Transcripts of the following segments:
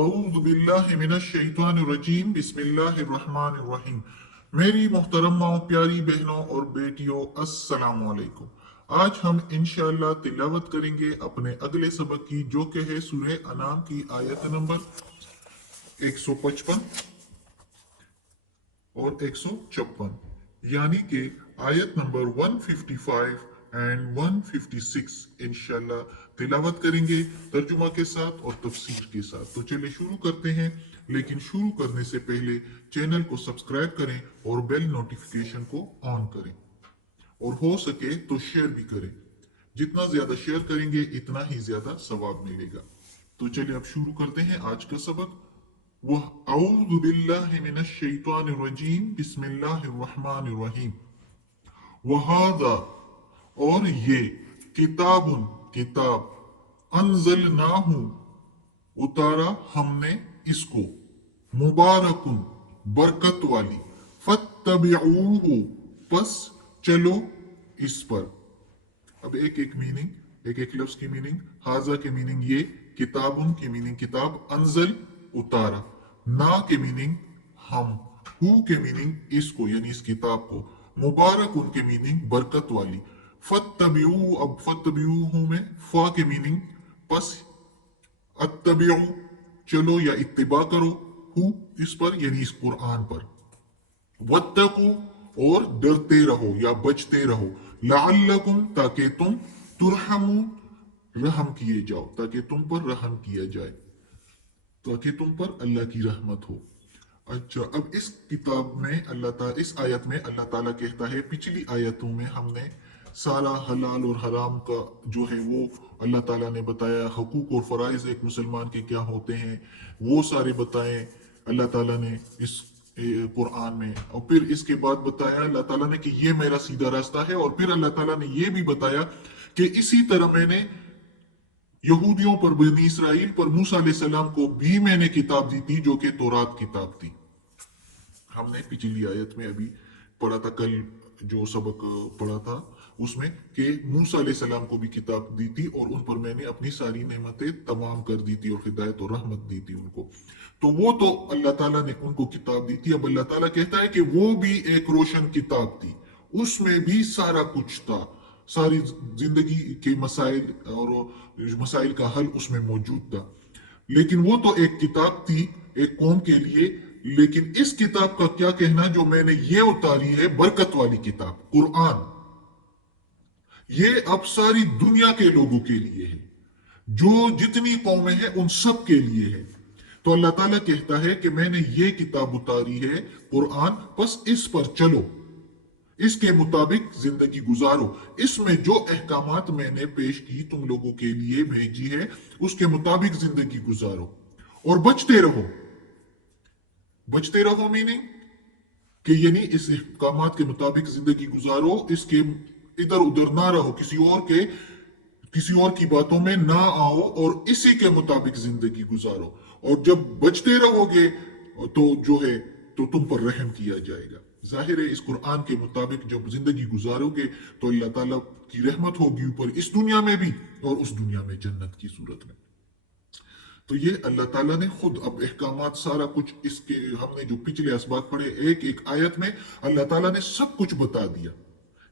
अऊज़ु बिल्लाहि मिनश शैतानिर रजीम बिस्मिल्लाहिर रहमानिर रहीम। मेरी मोहतरम प्यारी बहनों और बेटियों, अस्सलाम वालेकुम। आज हम इंशाअल्लाह तिलावत करेंगे अपने अगले सबक की, जो कि है सूरह अनाम की आयत नंबर 155 और 156, यानी कि आयत नंबर 155 एंड 156 इंशाल्लाह तिलावत करेंगे तर्जुमा के साथ और तफसीर के साथ। तो चलिए शुरू करते हैं, लेकिन शुरू करने से पहले चैनल को सब्सक्राइब करें और बेल नोटिफिकेशन को ऑन करें, और हो सके तो शेयर भी करें। जितना ज्यादा शेयर करेंगे इतना ही ज्यादा सवाब मिलेगा। तो चलिए अब शुरू करते हैं आज का सबक। वह अऊज़ु बिल्लाहि मिनश शैतानिर रजीम बिस्मिल्लाहिर रहमानिर रहीम। वहादा, और ये, किताबुन, किताब, अनज़लनाहु, उतारा हमने इसको, मुबारकुन, बरकत वाली, फत्तबिऊहु, पस चलो इस पर। अब एक एक मीनिंग, एक एक लफ्ज की मीनिंग। हाजा के मीनिंग ये, किताबुन की मीनिंग किताब, अनजल उतारा, ना के मीनिंग हम, हु के मीनिंग इसको यानी इस किताब को, मुबारक उनके मीनिंग बरकत वाली, फत्तबिऊ, अब फत्तबिऊ में फा के मीनिंग पस, अत्तबिऊ चलो या इत्तिबा करो, हु इस पर यानी इस कुरान पर, वत्तकू और डरते रहो या बचते रहो, लअल्लकुम ताकि तुम, तुरहमू रहम किए जाओ, ताकि तुम पर रहम किया जाए, ताकि तुम पर अल्लाह की रहमत हो। अच्छा, अब इस किताब में अल्लाह ताला, इस आयत में अल्लाह ताला कहता है, पिछली आयतों में हमने सारा हलाल और हराम का जो है वो अल्लाह ताला ने बताया, हकूक और फराइज एक मुसलमान के क्या होते हैं वो सारे बताए अल्लाह ताला ने इस कुरान में। और फिर इसके बाद बताया अल्लाह ताला ने कि ये मेरा सीधा रास्ता है, और फिर अल्लाह ताला ने ये भी बताया कि इसी तरह मैंने यहूदियों पर, बनी इसराइल पर मूसा अलैहिस्सलाम को भी मैंने किताब दी थी, जो कि तौरात किताब थी। हमने पिछली आयत में अभी पढ़ा था, कल जो सबक पढ़ा था उसमें, कि मूसा अलैहिस्सलाम को भी किताब दी थी और उन पर मैंने अपनी सारी नेमतें तमाम कर दी थी और हिदायत और रहमत दी थी उनको। तो वो तो अल्लाह ताला ने उनको किताब दी थी। अब अल्लाह ताला कहता है कि वो भी एक रोशन किताब थी, उसमें भी सारा कुछ था, सारी जिंदगी के मसाइल और मसाइल का हल उसमें मौजूद था। लेकिन वो तो एक किताब थी एक कौम के लिए, लेकिन इस किताब का क्या कहना जो मैंने ये उतारी है, बरकत वाली किताब कुरान, ये अब सारी दुनिया के लोगों के लिए है, जो जितनी कौमें हैं उन सब के लिए है। तो अल्लाह ताला कहता है कि मैंने ये किताब उतारी है कुरान, बस इस पर चलो, इसके मुताबिक जिंदगी गुजारो, इसमें जो अहकामात मैंने पेश की तुम लोगों के लिए भेजी है उसके मुताबिक जिंदगी गुजारो, और बचते रहो। बचते रहो मीनिंग कि यानी इस अहकामात के मुताबिक जिंदगी गुजारो, इसके इधर उधर ना रहो, किसी और की बातों में ना आओ, और इसी के मुताबिक जिंदगी गुजारो। और जब बचते रहोगे तो जो है तो तुम पर रहम किया जाएगा। जाहिर है इस कुरान के मुताबिक जब जिंदगी गुजारोगे तो अल्लाह ताला की रहमत होगी ऊपर, इस दुनिया में भी और उस दुनिया में जन्नत की सूरत में। तो ये अल्लाह ताला ने खुद अब अहकामात सारा कुछ, इसके हमने जो पिछले असबाक पढ़े एक एक आयत में अल्लाह ताला ने सब कुछ बता दिया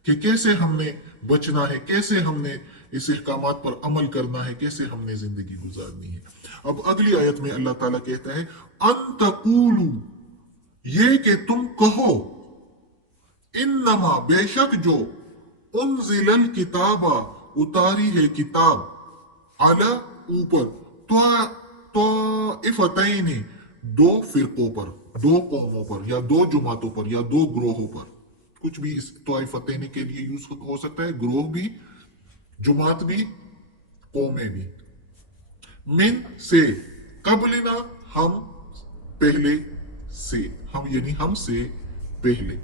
कि कैसे हमने बचना है, कैसे हमने इस अहकामात पर अमल करना है, कैसे हमने जिंदगी गुजारनी है। अब अगली आयत में अल्लाह ताला कहता है, अंतकूलू, ये कि तुम कहो, इन्नमा, बेशक जो, उनजिलल किताबा, उतारी है किताब, अला ऊपर, ताइफतैन, दो फिरकों पर, दो कौमों पर या दो जमातों पर या दो ग्रोहों पर। कुछ भी इस ताइफतैन के लिए यूज हो सकता है, ग्रोह भी, जमात भी, कौमें भी। मिन से, कबलिना हम पहले से, हम यानी हम से पहले,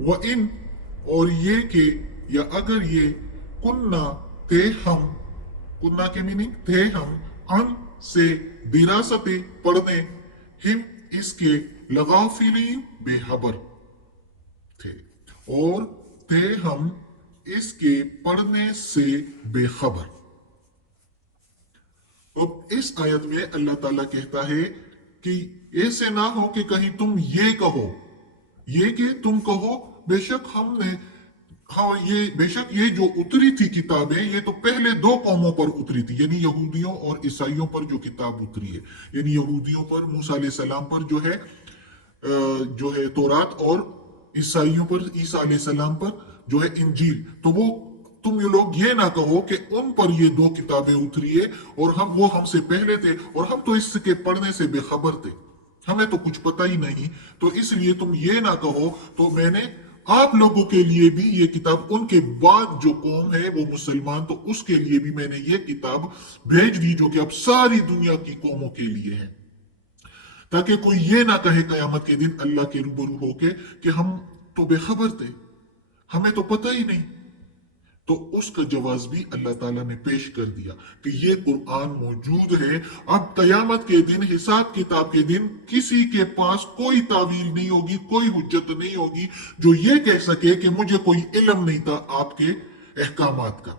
व इन और ये के या अगर ये, कुन्ना थे हम, कुन्ना के मीनिंग थे हम, अन से, दिरासते पढ़ने, हिम इसके, लगाफिली बेखबर थे, और थे हम इसके पढ़ने से बेखबर। अब इस आयत में अल्लाह ताला कहता है कि ऐसे ना हो कि कहीं तुम ये कहो, ये कि तुम कहो बेशक हमने, हाँ ये बेशक ये जो उतरी थी किताबें ये तो पहले दो कौमों पर उतरी थी, यानी यहूदियों और ईसाइयों पर जो किताब उतरी है, यानी यहूदियों पर मूसा अलैहि सलाम पर जो है तौरात, और ईसाइयों पर ईसा अलैहि सलाम पर जो है इंजील। तो वो तुम ये लोग ये ना कहो कि उन पर ये दो किताबें उतरी है और वो हमसे पहले थे और हम तो इसके पढ़ने से बेखबर थे, हमें तो कुछ पता ही नहीं, तो इसलिए तुम ये ना कहो। तो मैंने आप लोगों के लिए भी ये किताब, उनके बाद जो कौम है वो मुसलमान, तो उसके लिए भी मैंने ये किताब भेज दी जो कि अब सारी दुनिया की कौमों के लिए है, ताकि कोई ये ना कहे कयामत के दिन अल्लाह के रूबरू होके कि हम तो बेखबर थे, हमें तो पता ही नहीं। तो उसका जवाब भी अल्लाह ताला ने पेश कर दिया कि ये कुरान मौजूद है। अब कयामत के दिन, हिसाब किताब के दिन, किसी के पास कोई तावील नहीं होगी, कोई हुज्जत नहीं होगी जो ये कह सके कि मुझे कोई इल्म नहीं था आपके अहकामात का।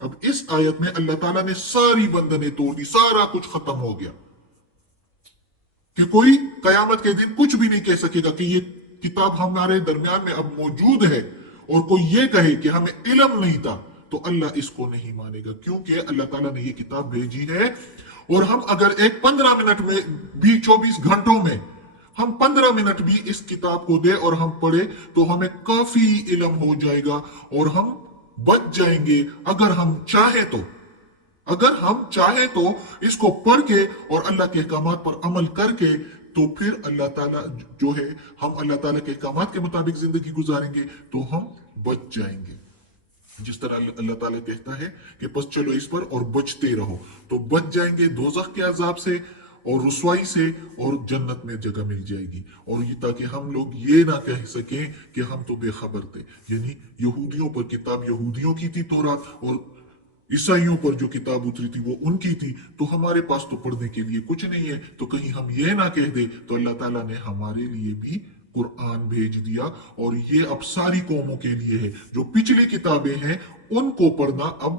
अब इस आयत में अल्लाह ताला ने सारी बंधनें तोड़ दी, सारा कुछ खत्म हो गया कि कोई कयामत के दिन कुछ भी नहीं कह सकेगा कि ये किताब हमारे दरमियान में अब मौजूद है, और कोई ये कहे कि हमें इल्म नहीं था, तो अल्लाह इसको नहीं मानेगा, क्योंकि अल्लाह ताला ने ये किताब भेजी है। और हम अगर एक 15 मिनट में भी, 24 घंटों में हम 15 मिनट भी इस किताब को दे और हम पढ़े तो हमें काफी इल्म हो जाएगा और हम बच जाएंगे, अगर हम चाहे तो। अगर हम चाहे तो इसको पढ़ के और अल्लाह के अहकामात पर अमल करके, तो फिर अल्लाह ताला जो है, हम अल्लाह ताला के अहकामात के मुताबिक जिंदगी गुजारेंगे तो हम बच जाएंगे। जिस तरह अल्लाह ताला कहता है कि बस चलो इस पर और बचते रहो, तो बच जाएंगे दोजख के अजाब से और रुसवाई से, और जन्नत में जगह मिल जाएगी। और ये ताकि हम लोग ये ना कह सकें कि हम तो बेखबर थे, यानी यहूदियों पर किताब यहूदियों की थी तौरात, और ईसाइयों पर जो किताब उतरी थी वो उनकी थी, तो हमारे पास तो पढ़ने के लिए कुछ नहीं है। तो कहीं हम ये ना कह दे, तो अल्लाह ताला ने हमारे लिए भी कुरान भेज दिया, और ये अब सारी कौमों के लिए है। जो पिछली किताबें हैं उनको पढ़ना अब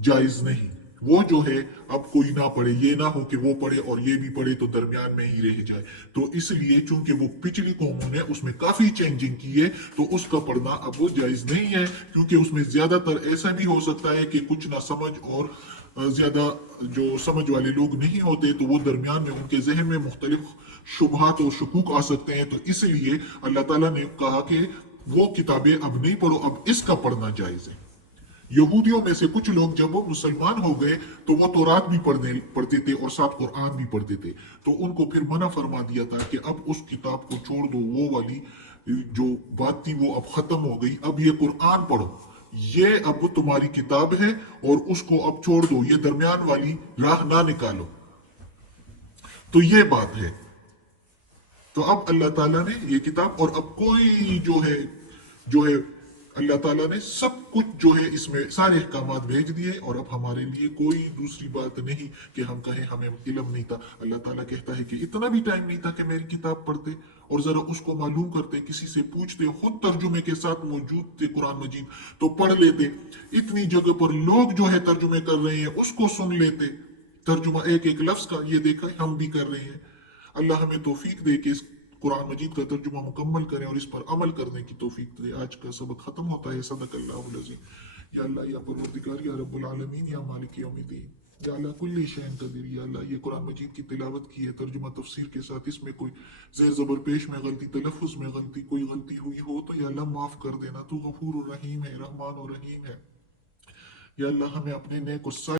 जायज नहीं, वो जो है अब कोई ना पढ़े, ये ना हो कि वो पढ़े और ये भी पढ़े तो दरमियान में ही रह जाए। तो इसलिए चूंकि वो पिछली कौमों ने उसमें काफी चेंजिंग की है, तो उसका पढ़ना अब वो जायज नहीं है, क्योंकि उसमें ज्यादातर ऐसा भी हो सकता है कि कुछ ना समझ और ज्यादा जो समझ वाले लोग नहीं होते, तो वो दरमियान में उनके जहन में मुख्तलिफ शुबहात और शकूक आ सकते हैं। तो इसलिए अल्लाह ताला ने कहा कि वो किताबें अब नहीं पढ़ो, अब इसका पढ़ना जायज है। यहूदियों में से कुछ लोग जब वो मुसलमान हो गए तो वो तौरात भी पढ़ते थे और साथ कुरान भी पढ़ते थे, तो उनको फिर मना फरमा दिया था कि अब उस किताब को छोड़ दो, वो वाली जो बात थी वो अब खत्म हो गई, अब ये कुरान पढ़ो, ये अब तुम्हारी किताब है और उसको अब छोड़ दो, ये दरमियान वाली राह ना निकालो। तो ये बात है। तो अब अल्लाह ताला ने ये किताब, और अब कोई जो है अल्लाह ताला ने सब कुछ जो है इसमें सारे अहकामात भेज दिए, और अब हमारे लिए कोई दूसरी बात नहीं कि हम कहें हमें इल्म नहीं था। अल्लाह ताला कहता है कि इतना भी टाइम नहीं था कि मेरी किताब पढ़ते और जरा उसको मालूम करते, किसी से पूछते, खुद तर्जुमे के साथ मौजूद थे कुरान मजीद तो पढ़ लेते। इतनी जगह पर लोग जो है तर्जुमे कर रहे हैं उसको सुन लेते, तर्जुमा एक एक लफ्ज का, ये देखा हम भी कर रहे हैं। अल्लाह हमें तौफीक दे कि इस कुरान मजीद का तर्जुमा मुकम्मल करें और इस पर अमल करने की तौफीक दे। आज का सबक खत्म होता है। सदक़ल्लाहुल अज़ीम। या अल्लाह, या परवरदिगार, या रब्बुल आलमीन, या मालिक यौमिद्दीन, या अल्लाह कुल्ली शैइन कदीर। या अल्लाह, ये कुरान मजीद की तिलावत की है तर्जुमा तफसीर के साथ, इसमें कोई ज़ेर ज़बर पेश में गलती, तलफ़ुज़ में गलती, कोई गलती हुई हो तो या अल्लाह माफ़ कर देना। तू गफूर रहीम है, रहमान और रहीम है। या अल्लाह हमें अपने नेक